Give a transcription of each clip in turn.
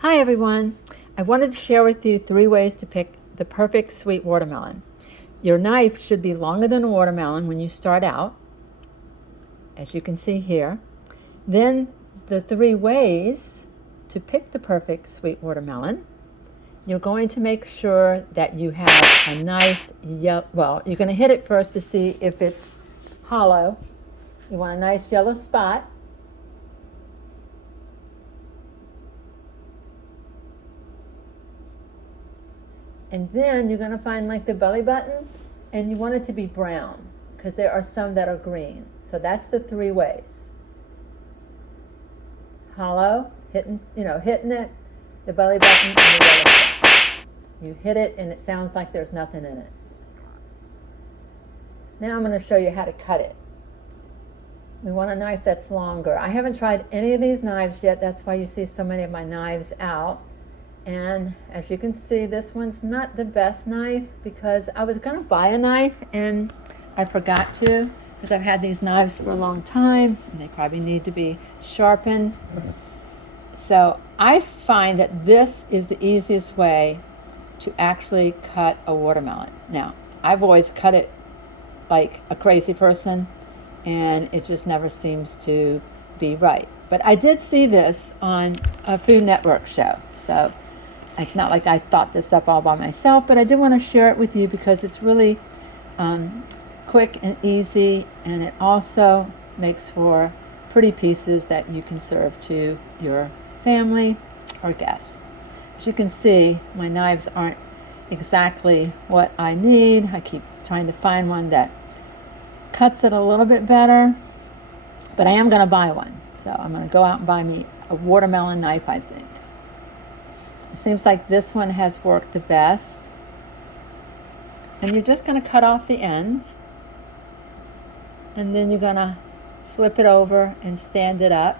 Hi everyone! I wanted to share with you 3 ways to pick the perfect sweet watermelon. Your knife should be longer than a watermelon when you start out, as you can see here. Then the 3 ways to pick the perfect sweet watermelon. You're going to make sure that you have a nice yellow, well, you're going to hit it first to see if it's hollow. You want a nice yellow spot. And then you're going to find like the belly button, and you want it to be brown because there are some that are green. So that's the 3 ways. Hollow, hitting it, the belly button, and the yellow spot. You hit it and it sounds like there's nothing in it. Now I'm going to show you how to cut it. We want a knife that's longer. I haven't tried any of these knives yet. That's why you see so many of my knives out. And as you can see, this one's not the best knife because I was going to buy a knife and I forgot to, because I've had these knives for a long time and they probably need to be sharpened. So I find that this is the easiest way to actually cut a watermelon. Now, I've always cut it like a crazy person and it just never seems to be right. But I did see this on a Food Network show, so it's not like I thought this up all by myself, but I did want to share it with you because it's really quick and easy, and it also makes for pretty pieces that you can serve to your family or guests. As you can see, my knives aren't exactly what I need. I keep trying to find one that cuts it a little bit better, but I am going to buy one. So I'm going to go out and buy me a watermelon knife, I think. It seems like this one has worked the best. And you're just going to cut off the ends. And then you're going to flip it over and stand it up.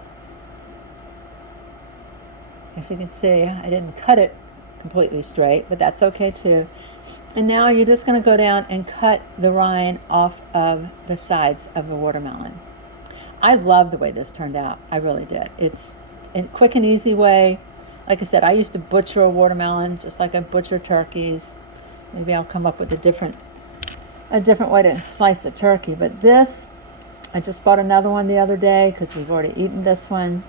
As you can see, I didn't cut it completely straight, but that's okay too. And now you're just going to go down and cut the rind off of the sides of the watermelon. I love the way this turned out. I really did. It's a quick and easy way. Like I said, I used to butcher a watermelon just like I butcher turkeys. Maybe I'll come up with a different way to slice a turkey. But this, I just bought another one the other day because we've already eaten this one.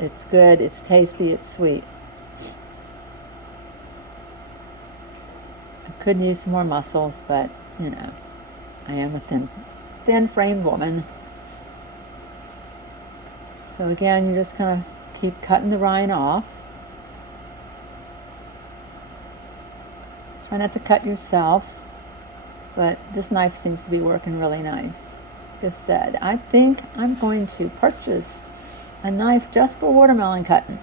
It's good, it's tasty, it's sweet. I could use some more muscles, but you know, I am a thin-framed woman. So again, you're just going to keep cutting the rind off. Try not to cut yourself, but this knife seems to be working really nice. Like I said, I think I'm going to purchase a knife just for watermelon cutting.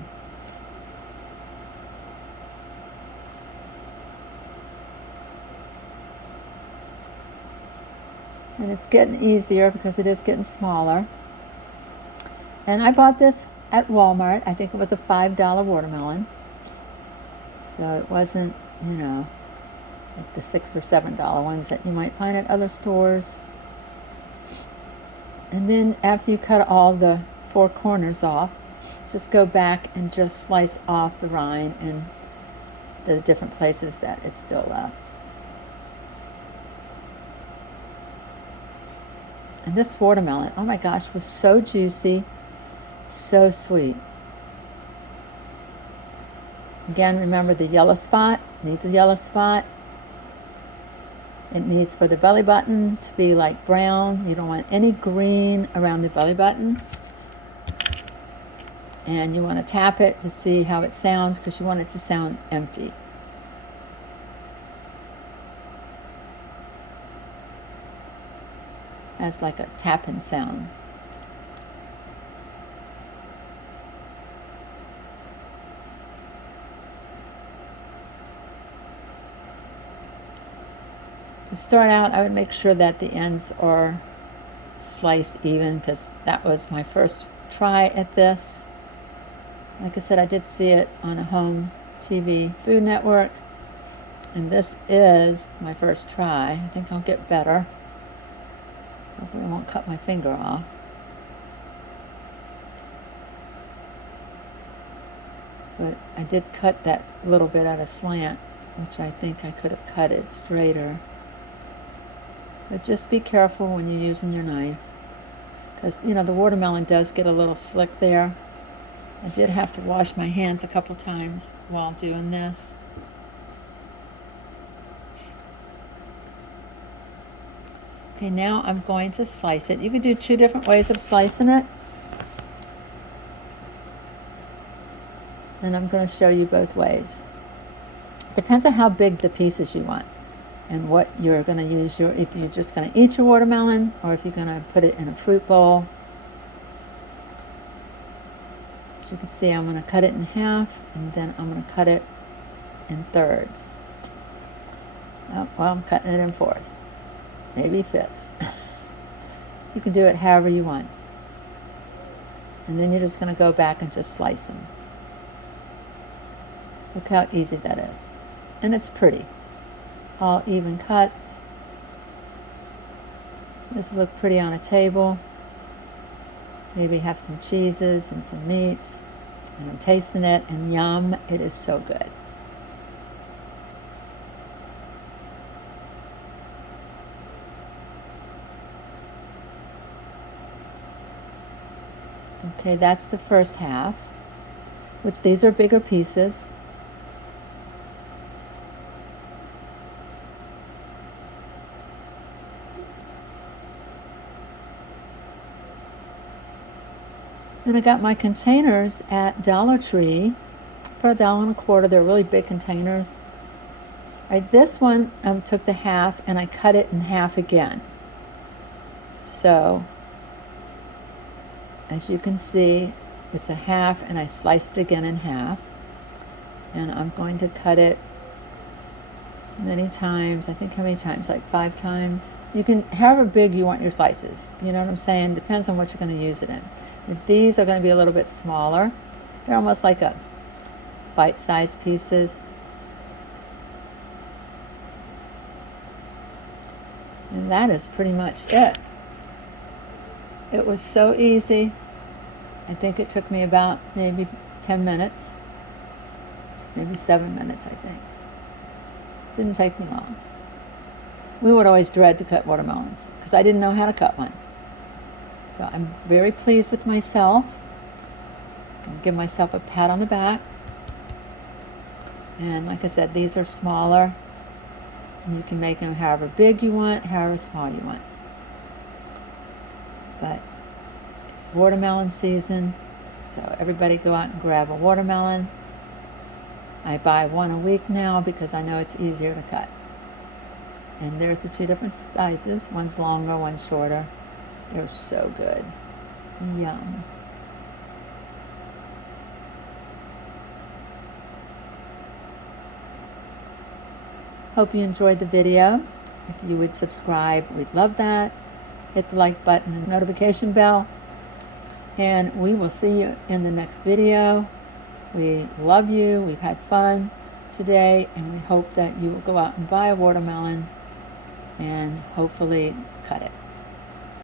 And it's getting easier because it is getting smaller. And I bought this at Walmart. I think it was a $5 watermelon. So it wasn't, like the $6 or $7 ones that you might find at other stores. And then after you cut all the 4 corners off, just go back and just slice off the rind in the different places that it's still left. And this watermelon, oh my gosh, was so juicy, so sweet. Again, remember the yellow spot needs a yellow spot. It needs for the belly button to be like brown. You don't want any green around the belly button. And you want to tap it to see how it sounds because you want it to sound empty. As like a tapping sound. To start out, I would make sure that the ends are sliced even because that was my first try at this. Like I said, I did see it on a home TV Food Network, and this is my first try. I think I'll get better. Hopefully I won't cut my finger off. But I did cut that little bit at a slant, which I think I could have cut it straighter. But just be careful when you're using your knife, because you know the watermelon does get a little slick there. I did have to wash my hands a couple times while doing this. Okay, now I'm going to slice it. You can do 2 different ways of slicing it. And I'm going to show you both ways. Depends on how big the pieces you want and what you're going to use if you're just going to eat your watermelon or if you're going to put it in a fruit bowl. As you can see, I'm going to cut it in half and then I'm going to cut it in thirds. Oh, well, I'm cutting it in fourths, maybe fifths. You can do it however you want. And then you're just going to go back and just slice them. Look how easy that is. And it's pretty. All even cuts. This will look pretty on a table. Maybe have some cheeses and some meats. And I'm tasting it, and yum, it is so good. Okay, that's the first half, which these are bigger pieces. And I got my containers at Dollar Tree for $1.25. They're really big containers. This one, took the half and I cut it in half again. So, as you can see, it's a half and I sliced it again in half. And I'm going to cut it many times. I think how many times? Like 5 times. You can, however big you want your slices. You know what I'm saying? Depends on what you're going to use it in. These are going to be a little bit smaller. They're almost like a bite-sized pieces. And that is pretty much it. It was so easy. I think it took me about maybe 10 minutes. Maybe 7 minutes, I think. Didn't take me long. We would always dread to cut watermelons because I didn't know how to cut one. So I'm very pleased with myself. I'm going to give myself a pat on the back. And like I said, these are smaller. And you can make them however big you want, however small you want. But it's watermelon season, so everybody go out and grab a watermelon. I buy one a week now because I know it's easier to cut. And there's the 2 different sizes. One's longer, one's shorter. They're so good. Yum. Hope you enjoyed the video. If you would subscribe, we'd love that. Hit the like button and notification bell. And we will see you in the next video. We love you. We've had fun today. And we hope that you will go out and buy a watermelon and hopefully cut it.